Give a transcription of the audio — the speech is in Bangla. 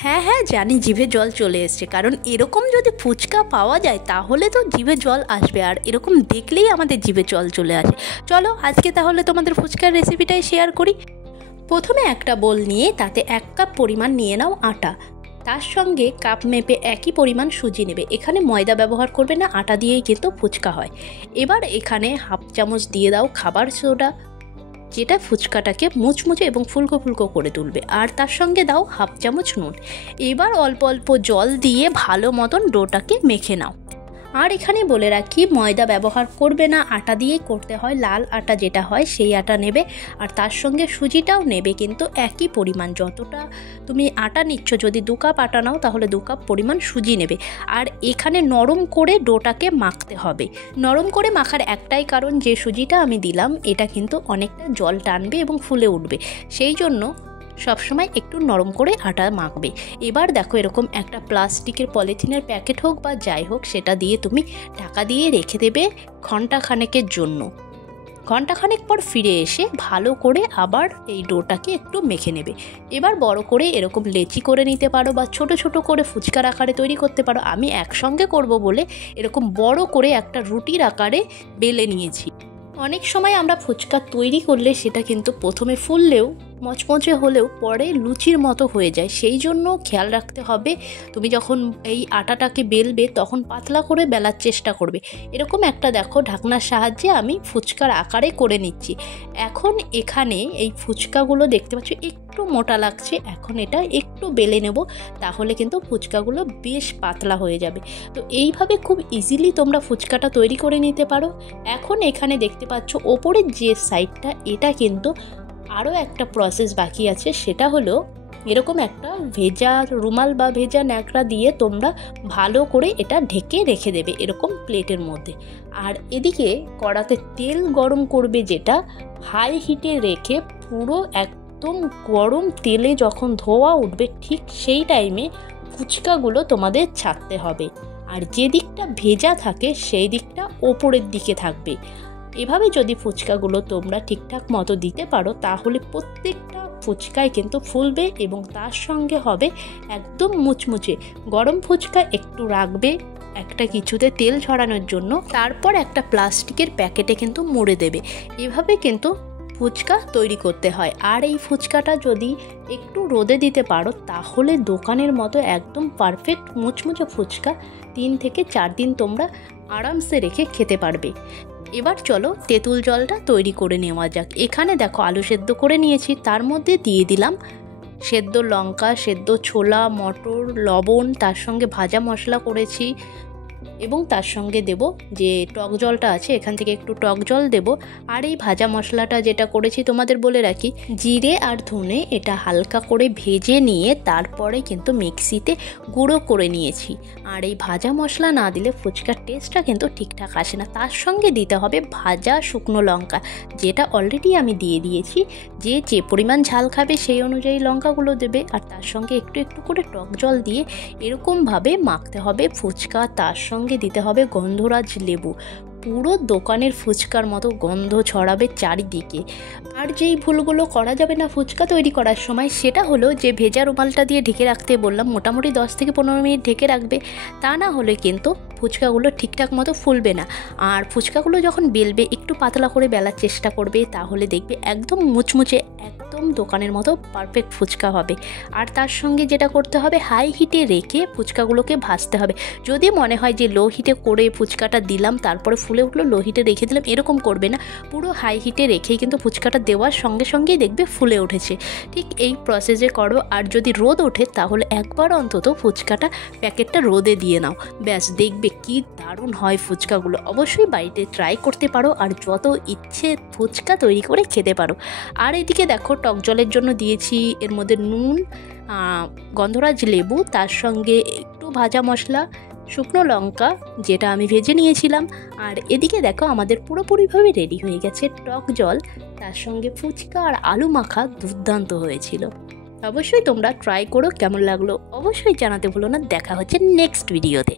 হ্যাঁ হ্যাঁ জানি, জিভে জল চলে এসছে, কারণ এরকম যদি ফুচকা পাওয়া যায় তাহলে তো জিভে জল আসবে, আর এরকম দেখলেই আমাদের জিভে জল চলে আসে। চলো আজকে তাহলে তোমাদের ফুচকার রেসিপিটাই শেয়ার করি। প্রথমে একটা বোল নিয়ে তাতে 1 কাপ পরিমাণ নিয়ে নাও আটা, তার সঙ্গে কাপ মেপে একই পরিমাণ সুজি নেবে। এখানে ময়দা ব্যবহার করবে না, আটা দিয়েই কিন্তু ফুচকা হয়। এবার এখানে হাফ চামচ দিয়ে দাও খাবার সোডা, যেটা ফুচকাটাকে মুচমুচে এবং ফুলকো ফুলকো করে তুলবে, আর তার সঙ্গে দাও হাফ চামচ নুন। এবার অল্প অল্প জল দিয়ে ভালো মতন ডোটাকে মেখে নাও। আর এখানে বলে রাখি, ময়দা ব্যবহার করবে না, আটা দিয়েই করতে হয়। লাল আটা যেটা হয় সেই আটা নেবে, আর তার সঙ্গে সুজিটাও নেবে কিন্তু একই পরিমাণ। যতটা তুমি আটা নিচ্ছ, যদি 2 কাপ আটা নাও তাহলে 2 কাপ পরিমাণ সুজি নেবে। আর এখানে নরম করে ডোটাকে মাখতে হবে। নরম করে মাখার একটাই কারণ, যে সুজিটা আমি দিলাম এটা কিন্তু অনেকটা জল টানবে এবং ফুলে উঠবে, সেই জন্য সবসময় একটু নরম করে আটা মাখবে। এবার দেখো, এরকম একটা প্লাস্টিকের পলিথিনের প্যাকেট হোক বা যাই হোক, সেটা দিয়ে তুমি ঢাকা দিয়ে রেখে দেবে ঘন্টাখানেকের জন্য। ঘন্টাখানেক পর ফিরে এসে ভালো করে আবার এই ডোটাকে একটু মেখে নেবে। এবার বড় করে এরকম লেচি করে নিতে পারো বা ছোট ছোট করে ফুচকার আকারে তৈরি করতে পারো। আমি একসঙ্গে করব বলে এরকম বড় করে একটা রুটির আকারে বেলে নিয়েছি। অনেক সময় আমরা ফুচকা তৈরি করলে সেটা কিন্তু প্রথমে ফুললেও মচমচে হলেও পরে লুচির মতো হয়ে যায়, সেই জন্য খেয়াল রাখতে হবে তুমি যখন এই আটাটাকে বেলবে তখন পাতলা করে বেলার চেষ্টা করবে। এরকম একটা দেখো ঢাকনার সাহায্যে আমি ফুচকার আকারে করে নিচ্ছি। এখন এখানে এই ফুচকাগুলো দেখতে পাচ্ছ একটু মোটা লাগছে, এখন এটা একটু বেলে নেব, তাহলে কিন্তু ফুচকাগুলো বেশ পাতলা হয়ে যাবে। তো এইভাবে খুব ইজিলি তোমরা ফুচকাটা তৈরি করে নিতে পারো। এখন এখানে দেখতে পাচ্ছ ওপরের যে সাইডটা, এটা কিন্তু আরও একটা প্রসেস বাকি আছে। সেটা হলো এরকম একটা ভেজা রুমাল বা ভেজা ন্যাকড়া দিয়ে তোমরা ভালো করে এটা ঢেকে রেখে দেবে এরকম প্লেটের মধ্যে। আর এদিকে কড়াতে তেল গরম করবে, যেটা হাই হিটে রেখে পুরো একদম গরম তেলে যখন ধোঁয়া উঠবে ঠিক সেই টাইমে ফুচকাগুলো তোমাদের ছাড়তে হবে। আর যে দিকটা ভেজা থাকে সেই দিকটা ওপরের দিকে থাকবে। এভাবে যদি ফুচকাগুলো তোমরা ঠিকঠাক মতো দিতে পারো তাহলে প্রত্যেকটা ফুচকায় কিন্তু ফুলবে এবং তার সঙ্গে হবে একদম মুচমুচে। গরম ফুচকা একটু রাখবে একটা কিছুতে তেল ছড়ানোর জন্য, তারপর একটা প্লাস্টিকের প্যাকেটে কিন্তু মুড়ে দেবে। এভাবে কিন্তু ফুচকা তৈরি করতে হয়। আর এই ফুচকাটা যদি একটু রোদে দিতে পারো তাহলে দোকানের মতো একদম পারফেক্ট মুচমুচে ফুচকা 3 থেকে 4 দিন তোমরা আরামসে রেখে খেতে পারবে। এবার চলো তেঁতুল জলটা তৈরি করে নেওয়া যাক। এখানে দেখো আলু সেদ্ধ করে নিয়েছি, তার মধ্যে দিয়ে দিলাম সেদ্ধ লঙ্কা, সেদ্ধ ছোলা, মটর, লবণ, তার সঙ্গে ভাজা মশলা করেছি এবং তার সঙ্গে দেব যে টক জলটা আছে, এখান থেকে একটু টক জল দেব। আর এই ভাজা মশলাটা যেটা করেছি তোমাদের বলে রাখি, জিরে আর ধনে এটা হালকা করে ভেজে নিয়ে তারপরে কিন্তু মিক্সিতে গুঁড়ো করে নিয়েছি। আর এই ভাজা মশলা না দিলে ফুচকার টেস্টটা কিন্তু ঠিকঠাক আসে না। তার সঙ্গে দিতে হবে ভাজা শুকনো লঙ্কা, যেটা অলরেডি আমি দিয়ে দিয়েছি। যে পরিমাণ ঝাল খাবে সেই অনুযায়ী লঙ্কাগুলো দেবে। আর তার সঙ্গে একটু একটু করে টক জল দিয়ে এরকমভাবে মাখতে হবে ফুচকা। তার সঙ্গে দিতে হবে গন্ধরাজ লেবু, পুরো দোকানের ফুচকার মতো গন্ধ ছড়াবে চারিদিকে। আর যেই ভুলগুলো করা যাবে না ফুচকা তৈরি করার সময়, সেটা হলো যে ভেজা রুমালটা দিয়ে ঢেকে রাখতে বললাম, মোটামুটি 10 থেকে 15 মিনিট ঢেকে রাখবে। তা না হলে কিন্তু ফুচকাগুলো ঠিকঠাক মতো ফুলবে না। আর ফুচকাগুলো যখন বেলবে একটু পাতলা করে বেলার চেষ্টা করবে, তাহলে দেখবে একদম মুচমুচে একদম দোকানের মতো পারফেক্ট ফুচকা হবে। আর তার সঙ্গে যেটা করতে হবে, হাই হিটে রেখে ফুচকাগুলোকে ভাজতে হবে। যদি মনে হয় যে লো হিটে করে ফুচকাটা দিলাম তারপরে ফুলে উঠলো, লো হিটে রেখে দিলাম, এরকম করবে না। পুরো হাই হিটে রেখেই কিন্তু ফুচকাটা দেওয়ার সঙ্গে সঙ্গেই দেখবে ফুলে উঠেছে। ঠিক এই প্রসেসে করো। আর যদি রোদ ওঠে তাহলে একবার অন্তত ফুচকাটা প্যাকেটটা রোদে দিয়ে নাও, ব্যাস দেখবে কি দারুণ হয় ফুচকাগুলো। অবশ্যই বাড়িতে ট্রাই করতে পারো আর যত ইচ্ছে ফুচকা তৈরি করে খেতে পারো। আর এদিকে দেখো টক জলের জন্য দিয়েছি এর মধ্যে নুন, গন্ধরাজ লেবু, তার সঙ্গে একটু ভাজা মশলা, শুকনো লঙ্কা যেটা আমি ভেজে নিয়েছিলাম। আর এদিকে দেখো আমাদের পুরোপুরিভাবে রেডি হয়ে গেছে টক জল, তার সঙ্গে ফুচকা আর আলু মাখা দুর্দান্ত হয়েছিল। অবশ্যই তোমরা ট্রাই করো, কেমন লাগলো অবশ্যই জানাতে ভুলো না। দেখা হচ্ছে নেক্সট ভিডিওতে।